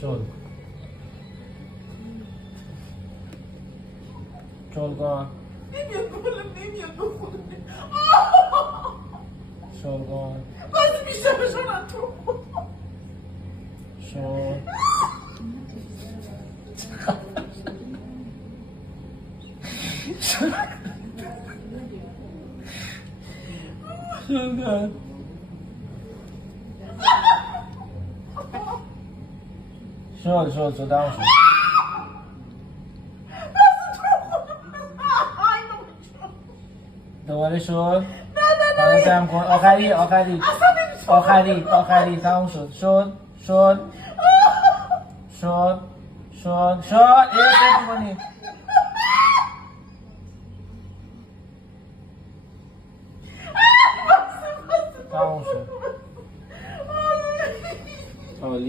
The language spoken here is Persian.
شل شل کن نمیاد بخورم نمیاد بخورم شل کن بازی بیشتر بشنم تو شل شل کن شل داون شد دوباره شد حالا جمع کن آخری تموم شد شد چه کنی تموم شد عالی